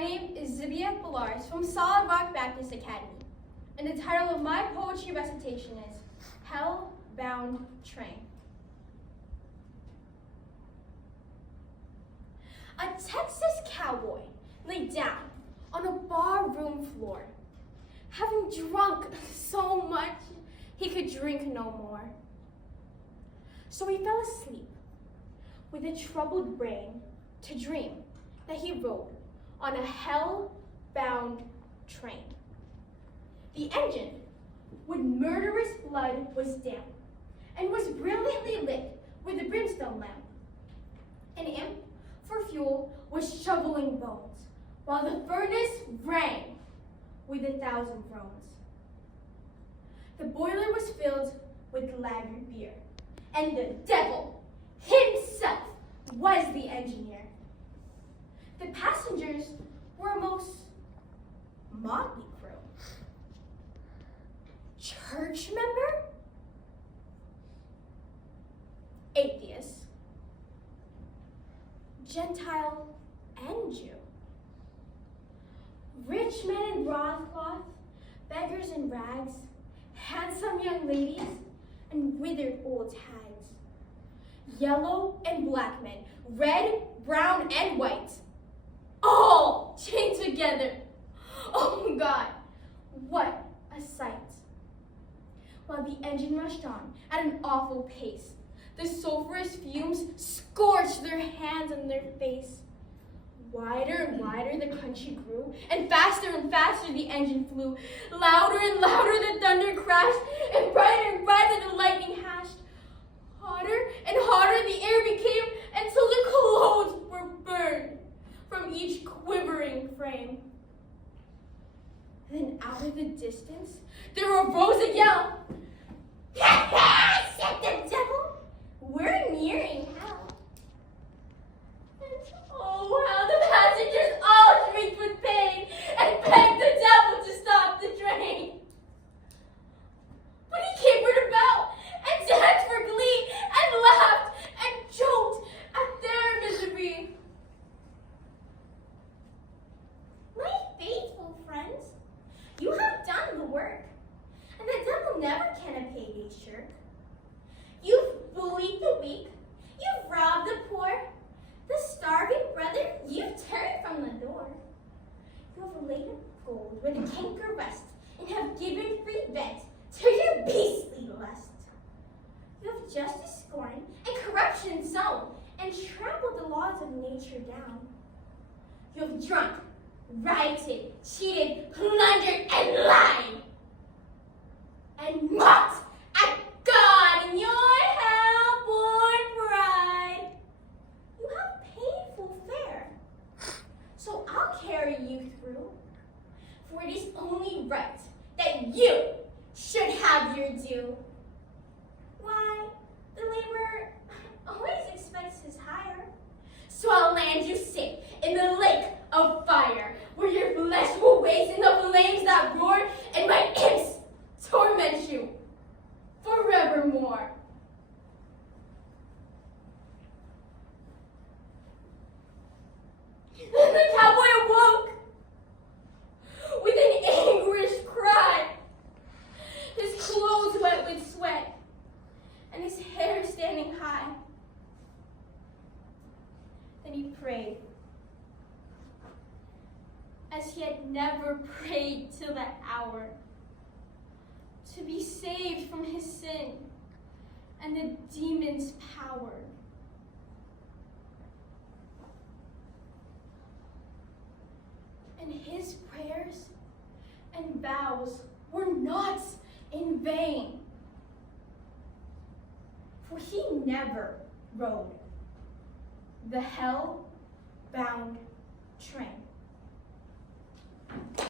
name is Zibia Ballars from Solid Rock Baptist Academy, and the title of my poetry recitation is Hell-Bound Train. A Texas cowboy lay down on a barroom floor, having drunk so much he could drink no more. So he fell asleep with a troubled brain to dream that he rode on a hell-bound train. The engine with murderous blood was damp and was brilliantly lit with a brimstone lamp. An imp for fuel was shoveling bones, while the furnace rang with 1,000 groans. The boiler was filled with lagered beer, and the devil himself was the engineer. The passengers were a most motley crew. Church member, atheist, Gentile, and Jew. Rich men in broadcloth, beggars in rags, handsome young ladies, and withered old hags. Yellow and black men, red, brown, and white, all chained together. Oh God, what a sight. While the engine rushed on at an awful pace, the sulphurous fumes scorched their hands and their face. Wider and wider the country grew, and faster the engine flew. Louder and louder the thunder crashed, and brighter the lightning hashed. Hotter and hotter the air became, until the clothes were burned from each quivering frame. Then out of the distance there arose a yell. "Ha ha!" said the devil. "We're nearing hell." And oh, how the passengers all shrieked with pain and begged the devil to stop the train. But he capered about and danced for glee and laughed and joked at their misery. My faithful friends, you have done the work, and the devil never can a payday shirk. You've bullied the weak, you've robbed the poor, the starving brother you've turned from the door. You have laid up gold where the canker rests, and have given free vent to your beastly lust. You have justice scorned and corruption sown, and trampled the laws of nature down. You have drunk, rioted, cheated, plundered, and lied, and mocked at God in your hell-born pride. You have painful fare, so I'll carry you through, for it is only right that you should have your due. Why, the laborer always expects his hire, so I'll land you safe in the lake of fire, where your flesh will waste in the flames that roar, and my imps torment you forevermore. Then the cowboy awoke with an anguished cry, his clothes wet with sweat, and his hair standing high. Then he prayed, as he had never prayed till that hour, to be saved from his sin and the demon's power. And his prayers and vows were not in vain, for he never rode the hell-bound train.